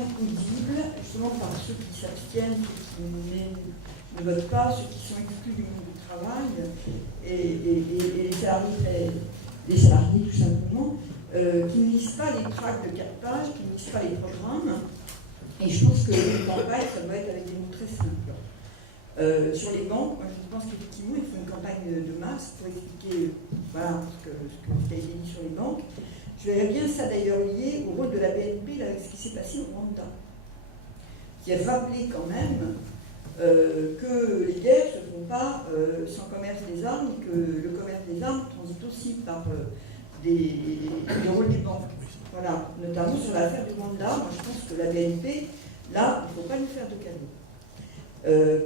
campagne audible, justement par ceux qui s'abstiennent, ceux qui ne votent pas, ceux qui sont exclus du monde du travail, et les salariés tout simplement, qui ne lisent pas les tracts de 4 pages, qui ne lisent pas les programmes. Et je pense que une campagne, ça doit être avec des mots très simples. Sur les banques, moi je pense qu'effectivement, il faut une campagne de masse pour expliquer voilà, ce qui a été dit sur les banques. Je verrais bien ça d'ailleurs lié au rôle de la BNP avec ce qui s'est passé au Rwanda, qui a rappelé quand même que les guerres ne se font pas sans commerce des armes, et que le commerce des armes transite aussi par le rôle des banques. Voilà, notamment sur l'affaire du Rwanda, moi je pense que la BNP, là, il ne faut pas lui faire de cadeau.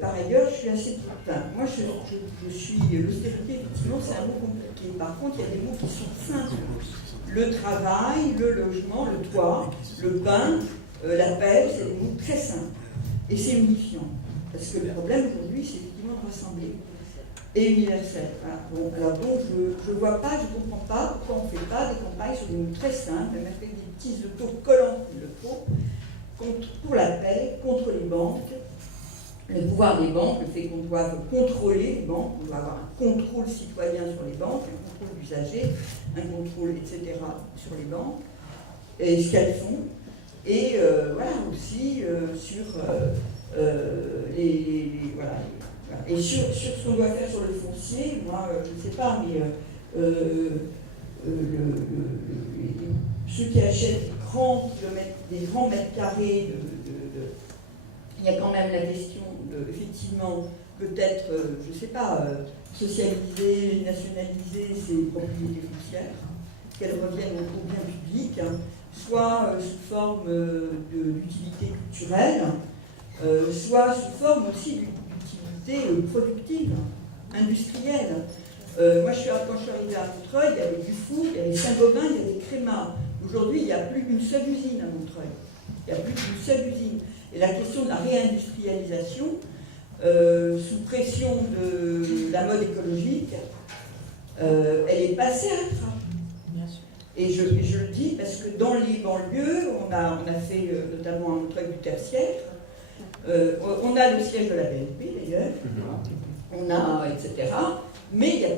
Par ailleurs, je suis assez... Enfin, moi, je suis... L'austérité, effectivement, c'est un mot compliqué. Par contre, il y a des mots qui sont simples. Le travail, le logement, le toit, le pain, la paix, c'est des mots très simples. Et c'est unifiant. Parce que le problème aujourd'hui, c'est effectivement de rassembler. Et universel. Voilà. Bon, alors donc, je ne vois pas, je ne comprends pas pourquoi on ne fait pas des campagnes sur des mots très simples, même avec des petits autocollants qu'il le faut, pour la paix, contre les banques, le pouvoir des banques, le fait qu'on doit contrôler les banques, on doit avoir un contrôle citoyen sur les banques, un contrôle d'usager, un contrôle, etc. sur les banques, et ce qu'elles font, et voilà, aussi sur voilà. Et sur ce qu'on doit faire sur le foncier, moi, je ne sais pas, mais ceux qui achètent des grands mètres carrés, il y a quand même la question effectivement, peut-être, je ne sais pas, socialiser, nationaliser ces propriétés foncières, qu'elles reviennent au bien public, soit sous forme d'utilité culturelle, soit sous forme aussi d'utilité productive, industrielle. Moi, quand je suis arrivée à Montreuil, il y avait Dufour, il y avait Saint-Gobain, il y avait Créma. Aujourd'hui, il n'y a plus qu'une seule usine à Montreuil. Il n'y a plus qu'une seule usine. Et la question de la réindustrialisation, sous pression de la mode écologique, elle est passée à la trappe. Et je le dis parce que dans les banlieues, on a fait notamment à Montreuil du tertiaire, on a le siège de la BNP d'ailleurs, on a, etc. Mais il n'y a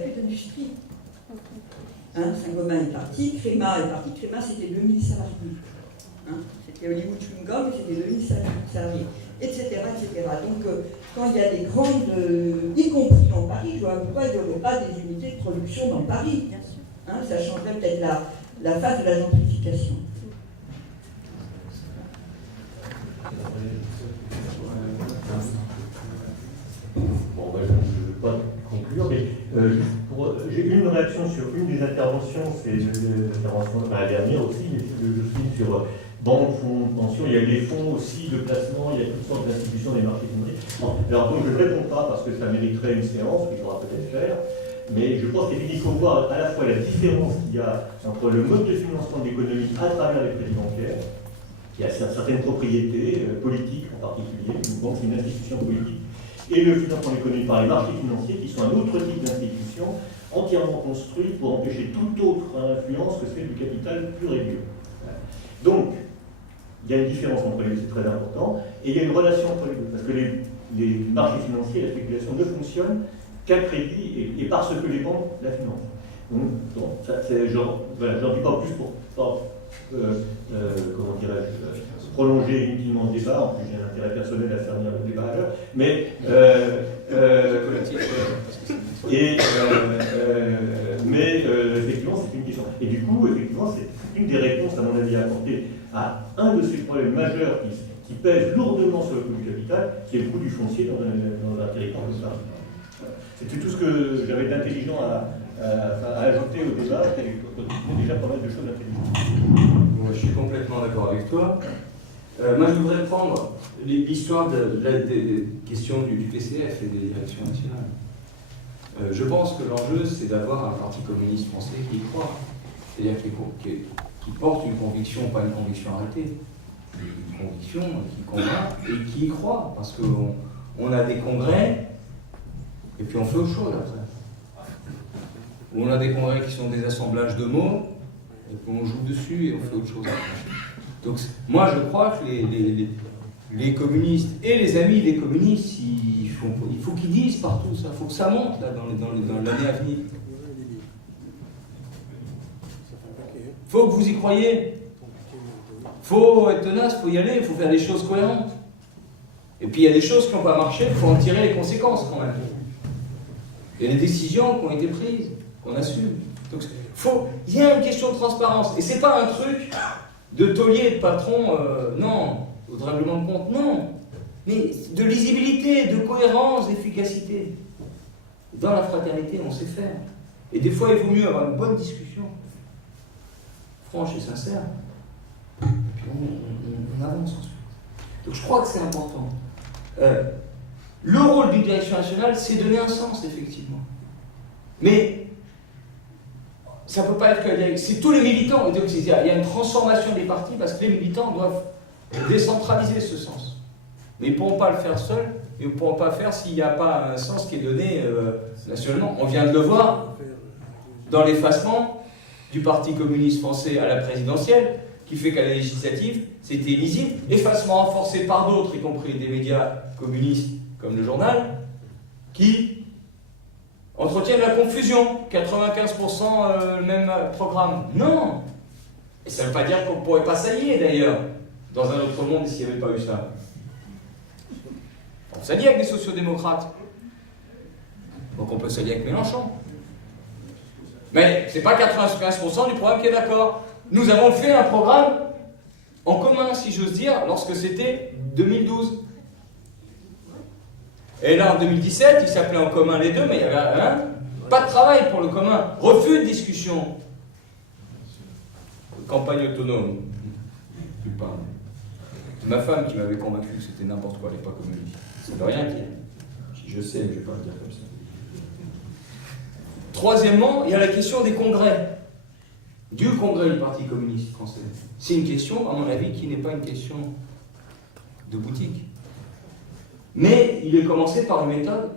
plus d'industrie. Hein, Saint-Gobain est parti, Créma est parti. Créma, c'était 2000 salariés. Hein, c'était Hollywood Chewing Gum, c'était 2000 salariés, etc. etc. Donc, quand il y a des grandes, y compris dans Paris, je vois pourquoi il n'y aurait pas des unités de production dans Paris. Bien sûr. Hein, ça changerait peut-être la phase de la gentrification. Bon, ben, je ne vais pas conclure, mais j'ai une réaction sur une des interventions, c'est l'intervention la dernière aussi, mais je suis sur banque, fonds, pension, il y a des fonds aussi de placement, il y a toutes sortes d'institutions des marchés financiers. Alors donc je ne réponds pas parce que ça mériterait une séance, qu'il faudra peut-être faire, mais je pense qu'il faut voir à la fois la différence qu'il y a entre le mode de financement de l'économie à travers les crédits bancaires, qui a certaines propriétés politiques en particulier, une banque c'est une institution politique, et le financement de l'économie par les marchés financiers, qui sont un autre type d'institution entièrement construite pour empêcher toute autre influence que celle du capital pur et dur. Donc, il y a une différence entre les deux, c'est très important, et il y a une relation entre les deux, parce que les marchés financiers, la spéculation ne fonctionne qu'à crédit et parce que les banques la financent. Donc ça, j'en dis pas plus pour comment dirais-je, prolonger inutilement le débat, en plus j'ai un intérêt personnel à faire venir le débat à l'heure, mais effectivement c'est une question. Et du coup, effectivement, c'est une des réponses, à mon avis, à apporter à un de ces problèmes majeurs qui pèsent lourdement sur le coût du capital, qui est le coût du foncier dans un territoire comme ça. C'était tout ce que j'avais d'intelligent à ajouter au débat, et déjà pas mal de choses intelligentes. Moi, je suis complètement d'accord avec toi. Moi, je voudrais prendre l'histoire des questions du PCF et des directions nationales. Je pense que l'enjeu, c'est d'avoir un parti communiste français qui y croit. C'est-à-dire qui porte une conviction, pas une conviction arrêtée, une conviction qui convainc et qui y croit. Parce qu'on a des congrès, et puis on fait autre chose après. Ou on a des congrès qui sont des assemblages de mots, et puis on joue dessus et on fait autre chose après. Donc moi je crois que les communistes et les amis des communistes, il faut qu'ils disent partout ça, il faut que ça monte là, dans l'année à venir. Il faut que vous y croyez. Il faut être tenace, il faut y aller, il faut faire des choses cohérentes. Et puis il y a des choses qui n'ont pas marché, il faut en tirer les conséquences quand même. Il y a des décisions qui ont été prises, qu'on assume. Donc il y a une question de transparence. Et c'est pas un truc de taulier, de patron, non, au règlement de compte, non. Mais de lisibilité, de cohérence, d'efficacité. Dans la fraternité, on sait faire. Et des fois, il vaut mieux avoir une bonne discussion, franche et sincère. Et puis on avance ensuite. Donc je crois que c'est important. Le rôle d'une direction nationale, c'est donner un sens, effectivement. Mais ça ne peut pas être que... C'est tous les militants. Donc, il y a une transformation des partis parce que les militants doivent décentraliser ce sens. Mais ils ne pourront pas le faire seuls. Ils ne pourront pas le faire s'il n'y a pas un sens qui est donné nationalement. On vient de le voir dans l'effacement du Parti communiste français à la présidentielle, qui fait qu'à la législative, c'était illisible. Effacement renforcé par d'autres, y compris des médias communistes comme le journal, qui entretiennent la confusion. 95% le même programme. Non. Et ça ne veut pas dire qu'on ne pourrait pas s'allier d'ailleurs dans un autre monde s'il n'y avait pas eu ça. On s'allie avec les sociodémocrates. Donc on peut s'allier avec Mélenchon. Mais ce n'est pas 95% du programme qui est d'accord. Nous avons fait un programme en commun, si j'ose dire, lorsque c'était 2012. Et là, en 2017, il s'appelait en commun les deux, mais il y avait pas de travail pour le commun. Refus de discussion. Campagne autonome. Plus pas. C'est ma femme qui m'avait convaincu que c'était n'importe quoi à l'époque communiste. Ça ne veut rien dire. Si je sais, mais je ne vais pas le dire comme ça. Troisièmement, il y a la question des congrès. Du congrès du Parti communiste français. C'est une question, à mon avis, qui n'est pas une question de boutique. Mais il est commencé par une méthode,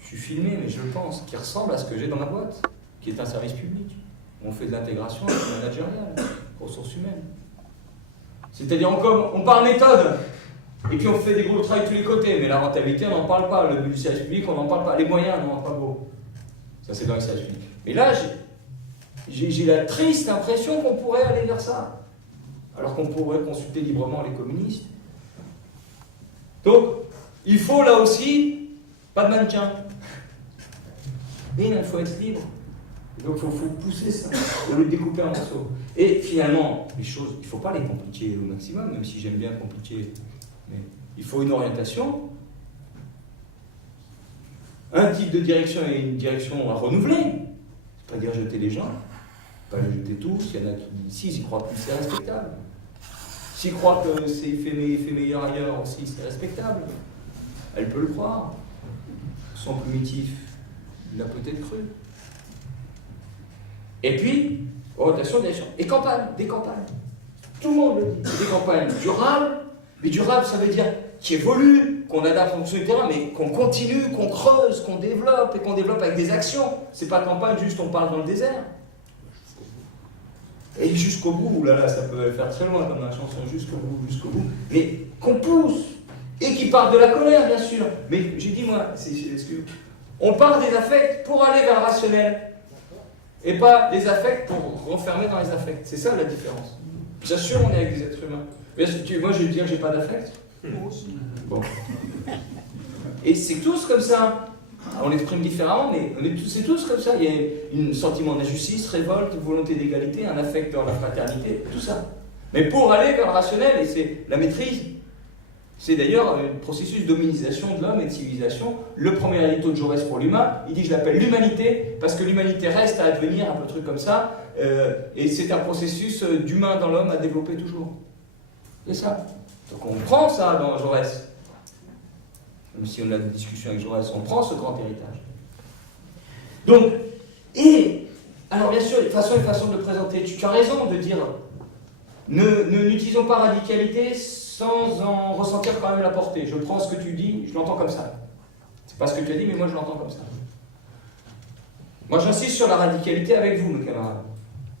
je suis filmé, mais je le pense, qui ressemble à ce que j'ai dans ma boîte, qui est un service public. On fait de l'intégration managériale, ressources humaines. C'est-à-dire, on parle méthode, et puis on fait des groupes de travail de tous les côtés, mais la rentabilité, on n'en parle pas. Le but du service public, on n'en parle pas. Les moyens, on n'en parle pas beaucoup. Ça, c'est dans le service public. Mais là, j'ai la triste impression qu'on pourrait aller vers ça, alors qu'on pourrait consulter librement les communistes. Donc, il faut là aussi, pas de maintien. Mais il faut être libre. Donc, il faut pousser ça, au lieu de découper en morceaux. Et finalement, les choses, il ne faut pas les compliquer au maximum, même si j'aime bien compliquer. Mais il faut une orientation, un type de direction et une direction à renouveler. C'est pas dire jeter les gens, pas les jeter tous. Il y en a qui, s'ils y croient plus, c'est respectable. S'ils croient que c'est fait meilleur ailleurs aussi, c'est respectable. Elle peut le croire. Son primitif, il l'a peut-être cru. Et puis, orientation, direction. Et campagne, des campagnes. Tout le monde le dit. Des campagnes durables, mais durables, ça veut dire qui évoluent, qu'on adapte en fonction du terrain, mais qu'on continue, qu'on creuse, qu'on développe, et qu'on développe avec des actions. C'est pas campagne, juste on parle dans le désert. Et jusqu'au bout, là, ça peut faire très loin comme la chanson, jusqu'au bout. Mais qu'on pousse, et qui part de la colère, bien sûr. Mais j'ai dit, moi, on part des affects pour aller vers le rationnel, et pas des affects pour renfermer dans les affects. C'est ça la différence. Bien sûr, on est avec des êtres humains. Mais moi, je vais dire que j'ai pas d'affect. Bon. Et c'est tous comme ça. On l'exprime différemment, mais c'est tous comme ça. Il y a un sentiment d'injustice, révolte, volonté d'égalité, un affect dans la fraternité, tout ça. Mais pour aller vers le rationnel, et c'est la maîtrise, c'est d'ailleurs un processus d'hominisation de l'homme et de civilisation. Le premier édito de Jaurès pour l'humain, il dit je l'appelle l'humanité, parce que l'humanité reste à advenir, un peu de truc comme ça, et c'est un processus d'humain dans l'homme à développer toujours. C'est ça. Donc on prend ça dans Jaurès. Même si on a des discussions avec Jaurès, on prend ce grand héritage. Donc, alors bien sûr, une façon de présenter, tu as raison de dire, n'utilisons pas radicalité sans en ressentir quand même la portée. Je prends ce que tu dis, je l'entends comme ça. C'est pas ce que tu as dit, mais moi je l'entends comme ça. Moi j'insiste sur la radicalité avec vous, mes camarades,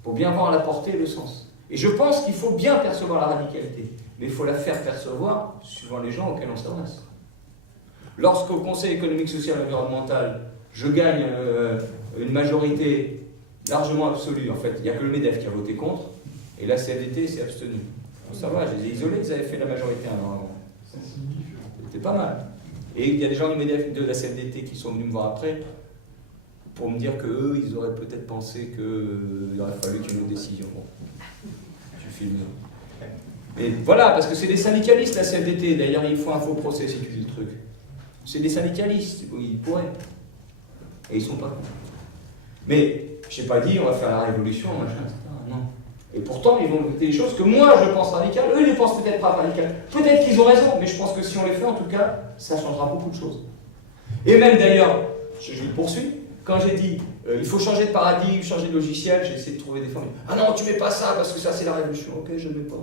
pour bien voir la portée et le sens. Et je pense qu'il faut bien percevoir la radicalité, mais il faut la faire percevoir suivant les gens auxquels on s'adresse. Lorsqu'au Conseil économique, social et environnemental, je gagne une majorité largement absolue, en fait, il n'y a que le MEDEF qui a voté contre, et la CFDT s'est abstenue. Ça va, je les ai isolés, ils avaient fait la majorité avant. C'était pas mal. Et il y a des gens du MEDEF, de la CFDT qui sont venus me voir après pour me dire qu'eux, ils auraient peut-être pensé qu'il aurait fallu qu'il y ait une autre décision. Bon, tu filmes. Mais voilà, parce que c'est des syndicalistes, la CFDT. D'ailleurs, il faut un faux procès si tu dis le truc. C'est des syndicalistes, ils pourraient. Et ils sont pas. Mais je n'ai pas dit on va faire la révolution, machin, etc. Non. Et pourtant, ils vont voter des choses que moi je pense radicales, eux ils ne pensent peut-être pas radicales. Peut-être qu'ils ont raison, mais je pense que si on les fait, en tout cas, ça changera beaucoup de choses. Et même d'ailleurs, je le poursuis, quand j'ai dit il faut changer de paradigme, changer de logiciel, j'ai essayé de trouver des formules. Ah non, tu mets pas ça parce que ça c'est la révolution. Ok, je ne mets pas.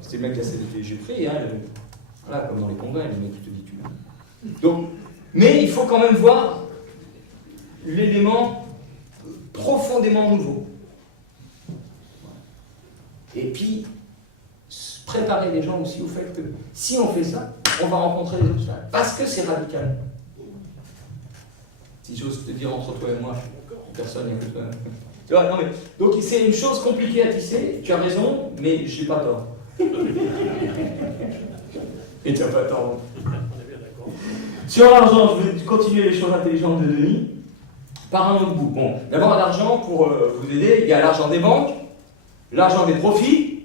C'était le mec de la CDT, j'ai pris, hein, voilà, comme dans les combats, les mecs, tu te dis tu mets. Donc, mais il faut quand même voir l'élément profondément nouveau. Et puis, préparer les gens aussi au fait que si on fait ça, on va rencontrer des obstacles. Parce que c'est radical. Si j'ose te dire entre toi et moi, personne n'est que toi. Tu vois, non mais, donc c'est une chose compliquée à tisser, tu as raison, mais je n'ai pas tort. Et tu n'as pas tort. Sur l'argent, je vais continuer les choses intelligentes de Denis par un autre bout. Bon, d'abord l'argent, pour vous aider, il y a l'argent des banques, l'argent des profits,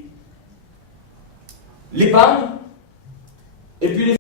l'épargne, et puis les